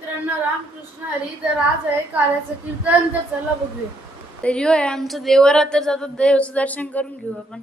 मित्रांनो, रामकृष्ण हरी. तर आज आहे कार्याचं कीर्तन. तर चला बघूया. तर यो आहे आमचं देवरा. तर जातात देवाचं दर्शन करून घेऊ आपण.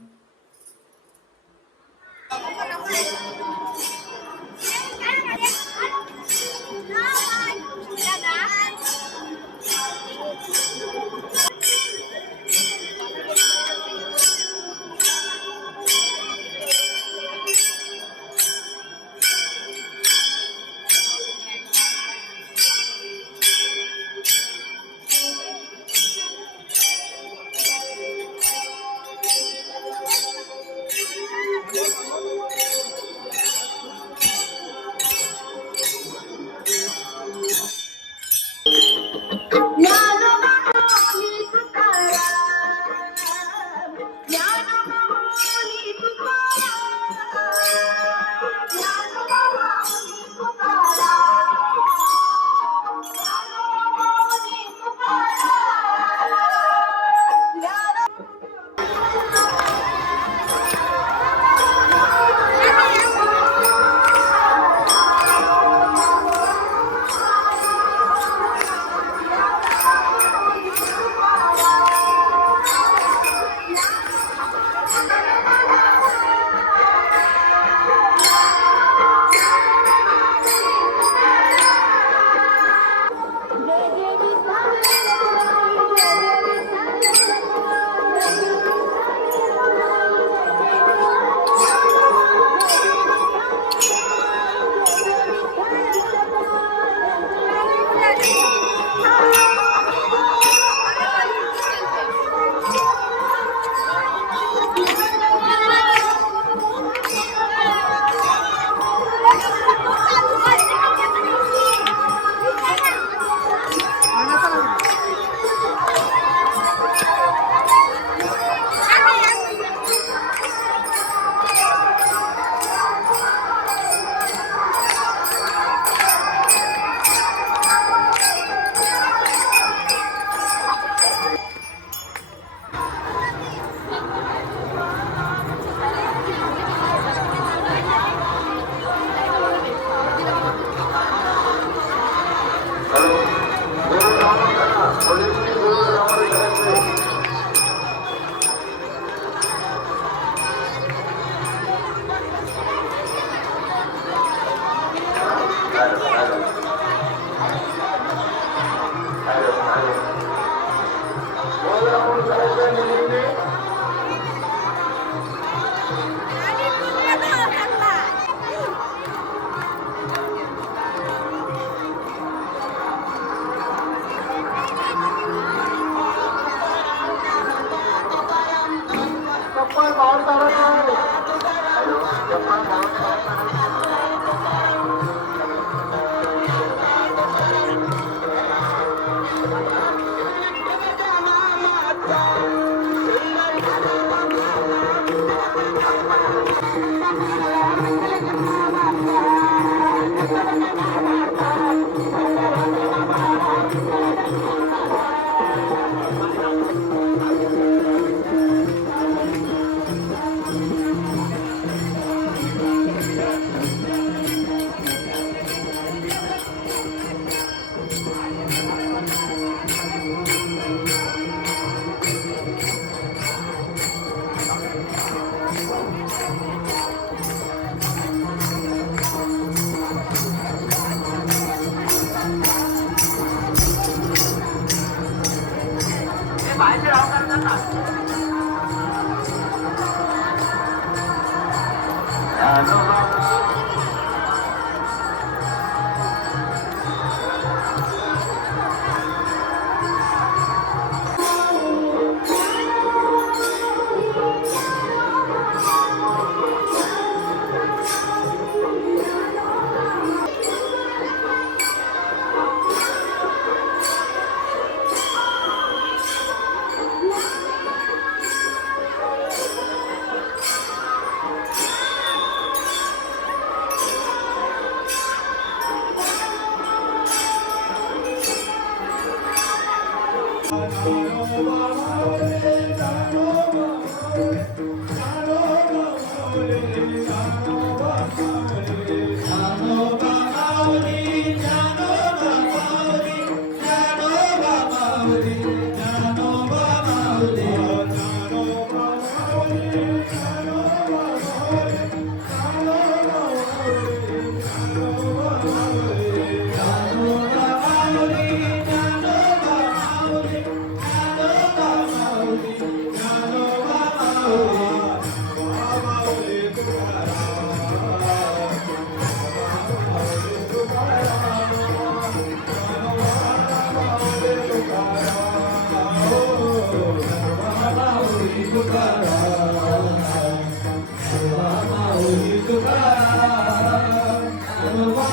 माऊली तुकाराम, ज्ञानोबा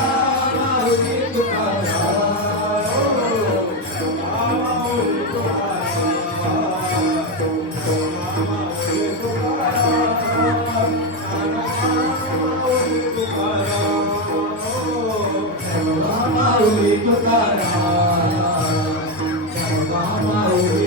माऊली तुकाराम, माऊली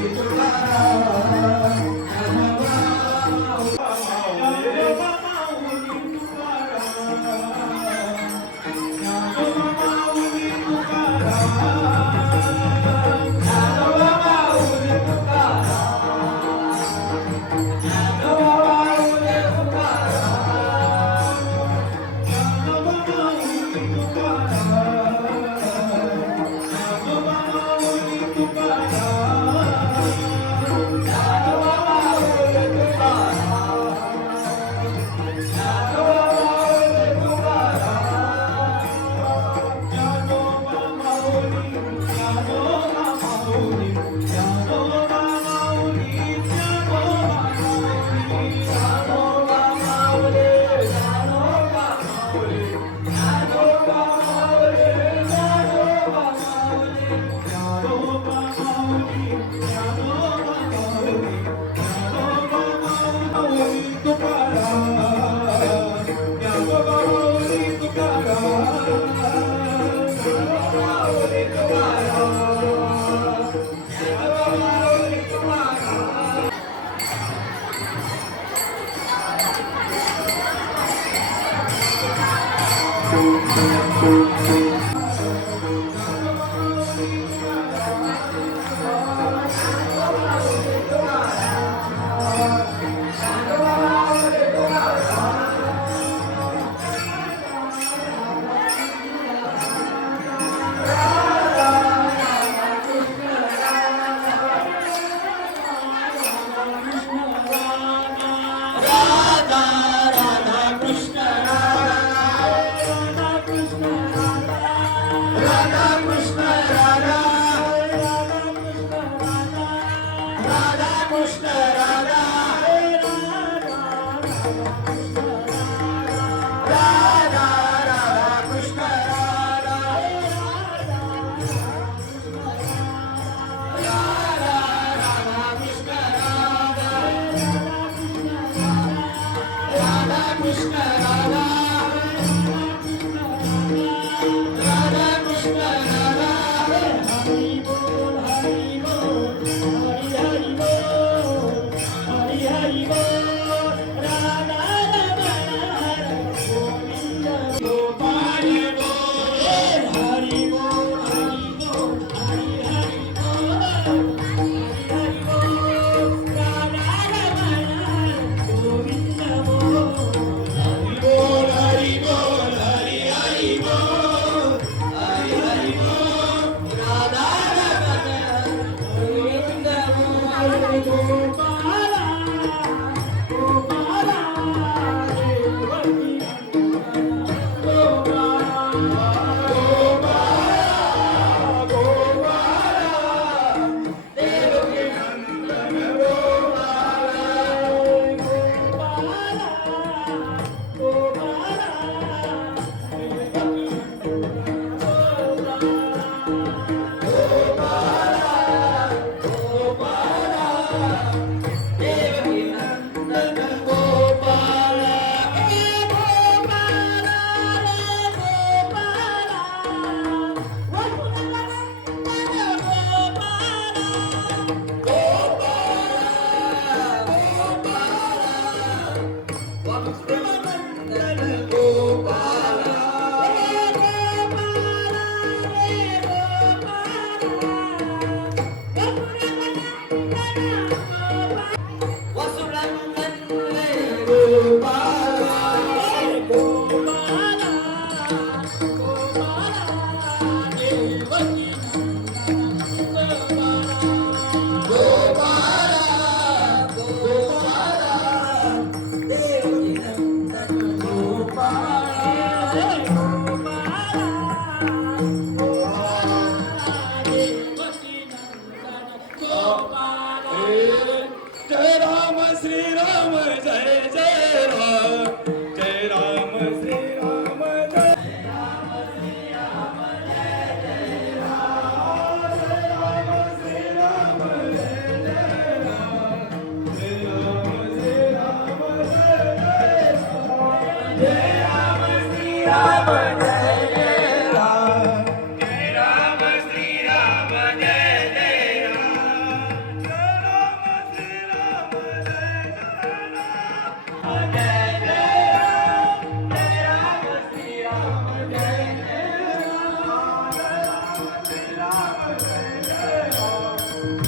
राम जय जय राम जय राम श्री राम जय जय राम जय राम श्री राम जय जय राम जय जय राम जय राम श्री राम जय जय राम जय राम श्री राम जय जय राम जय राम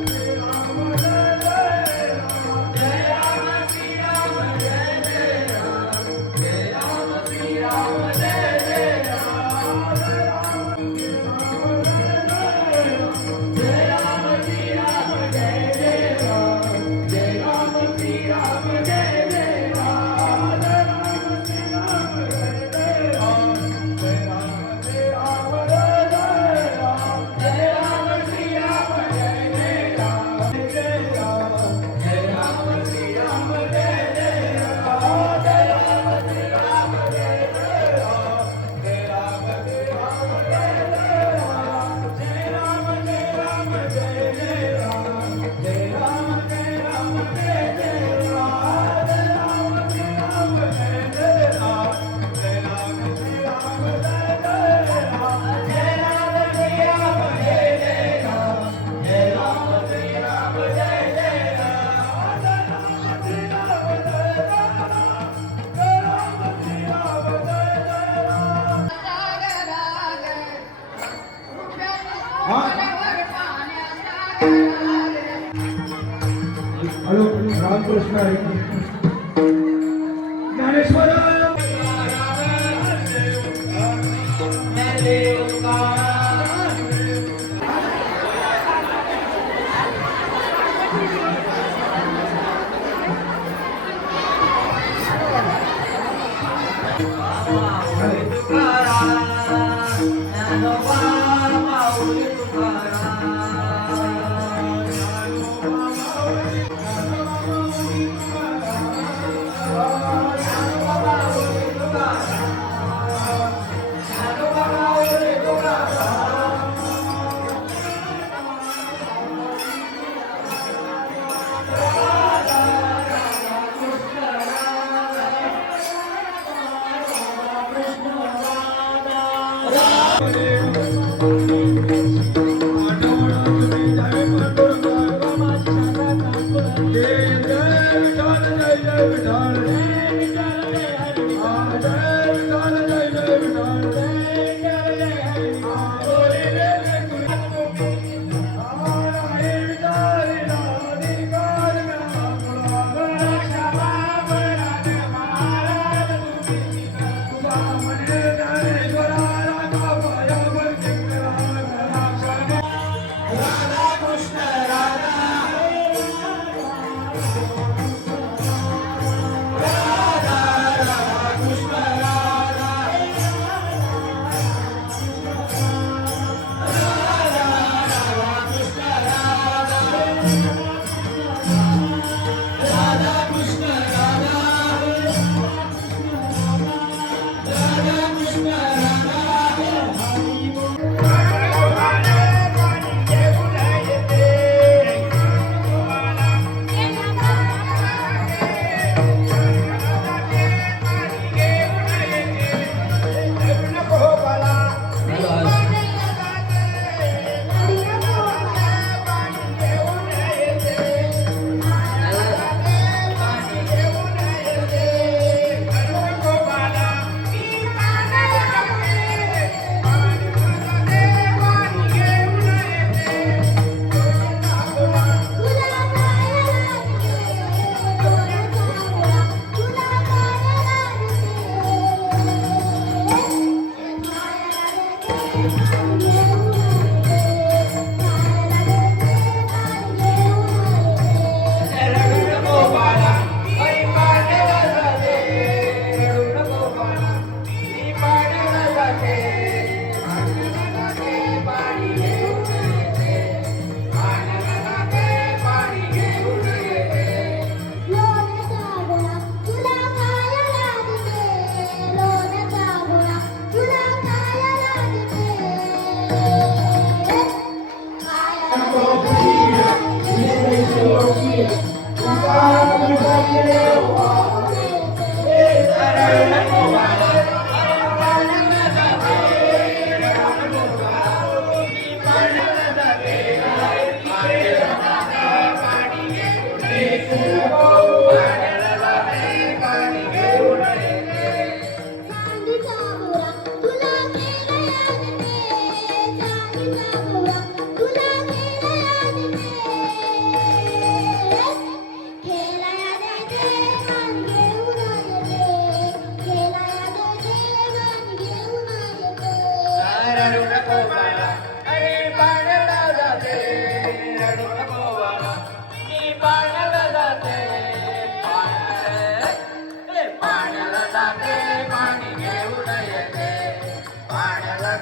श्री राम जय जय राम जय राम श्री राम जय जय राम जय राम श्री राम जय जय राम जय राम श्री राम जय राम श्री राम जय जय राम जय राम श्री राम जय जय राम जय राम श्री राम जय जय राम जय राम श्री राम जय जय राम जय राम श्री राम जय जय राम जय राम जय राम श्री राम जय जय राम जय राम श्री राम जय जय राम जय राम श्री राम जय जय राम जय राम जय राम जय जय राम जय राम जय राम जय जय राम जय राम श्री राम जय जय राम जय राम श्री राम जय जय राम जय राम श्री राम जय जय राम जय राम श्री राम जय जय राम जय राम श्री राम जय जय राम जय राम श्री राम जय जय राम हॅलो रामकृष्ण हरी ज्ञानेश्वर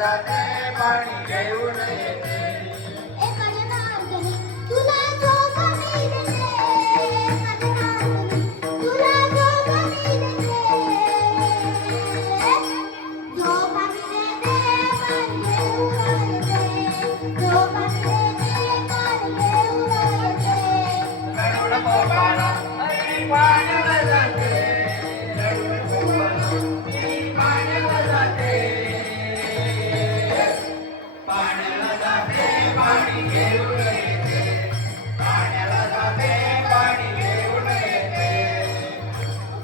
जाते पाणी घेऊन येते एका जनार्दनी तुला झोप मी देते एका जनार्दनी तुला झोप मी देते झोप मी देते पाणी घेऊन येते झोप मी देते पाणी घेऊन येते गरुड गोपाळा हरी पाण्याला जाते गरुड गोपाळा हरी पाण्याला जाते पाण्याला जाते पाणी घेऊन येते पाण्याला जाते पाणी घेऊन येते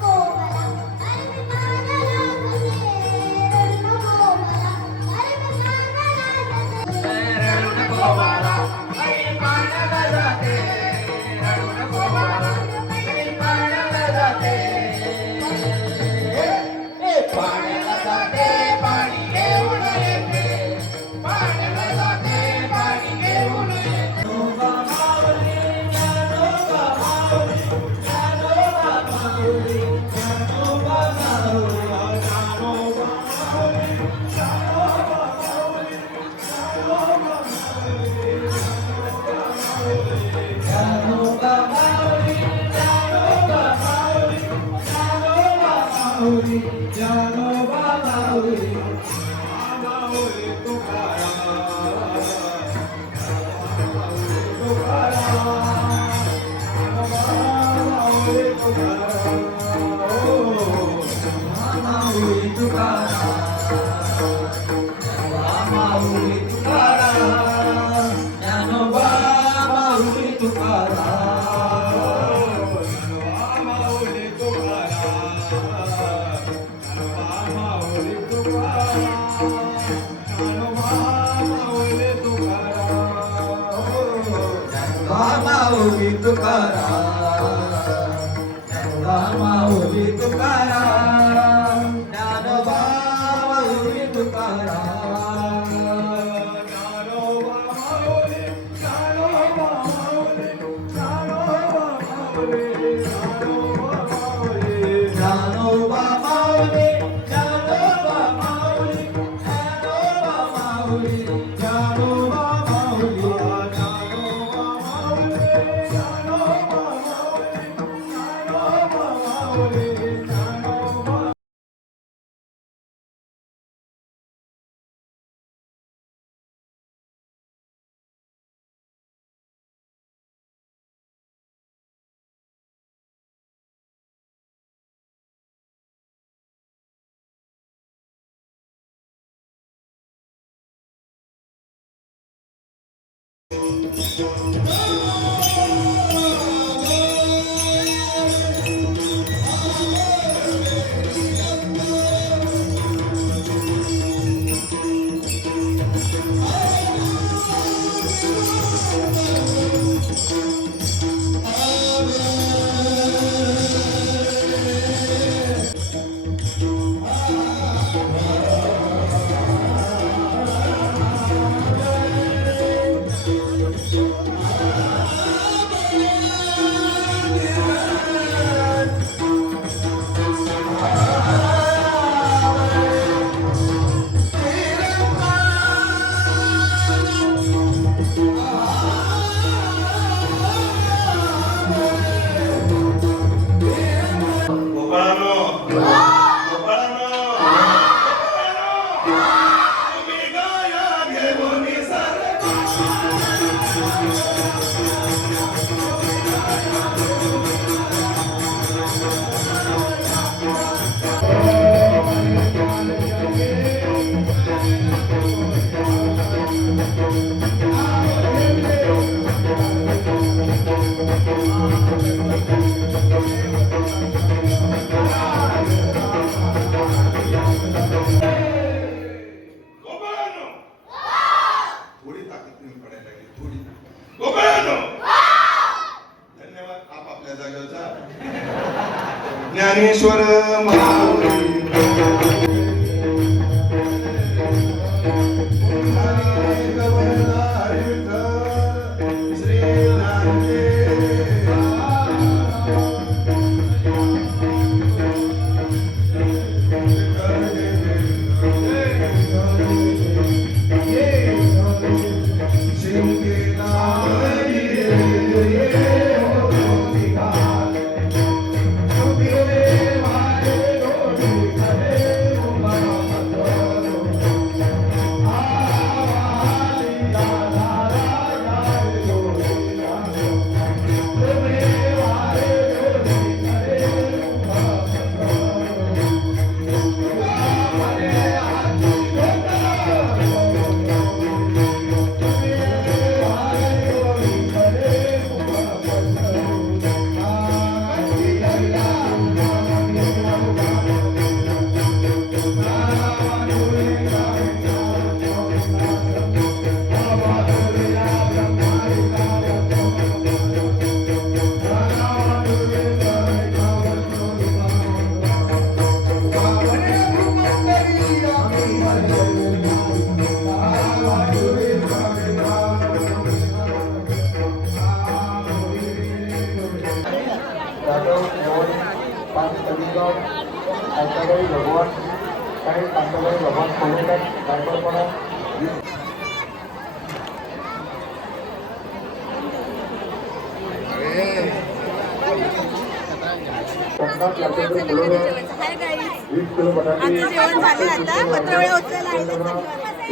गोपाला अरे मी पाण्याला जाते रडू गोपाला अरे मी पाण्याला जाते रडून गोपाळा हरी पाण्याला जाते रडून गोपाळा हरी पाण्याला जाते पाण्याला जाते पाणी घेऊन येते पाण्याला जाते पाणी घेऊन येते माऊली तुकाराम माऊली तुकाराम ज्ञानोबा माऊली तुकाराम ज्ञानोबा माऊली ज्ञानोबा माऊली ज्ञानोबा माऊली ज्ञानोबा माऊली ज्ञानोबा माऊली ज्ञानोबा माऊली ज्ञानोबा माऊली ज्ञानोबा माऊली गोपाळांनो गोपाळांनो तुम्ही गाया घेऊन सारे गोपाळांनो थोडी ताकद तुम्ही पडायला लागली थोडी गोपाळांनो धन्यवाद आपापल्या जागेवर जा ज्ञानेश्वर माऊली श्री शांताबाई भगवान काही शांताबाई भगवान खोलेकर दाखवपणा जेवण झालं आता पत्रवळ्या उचलायला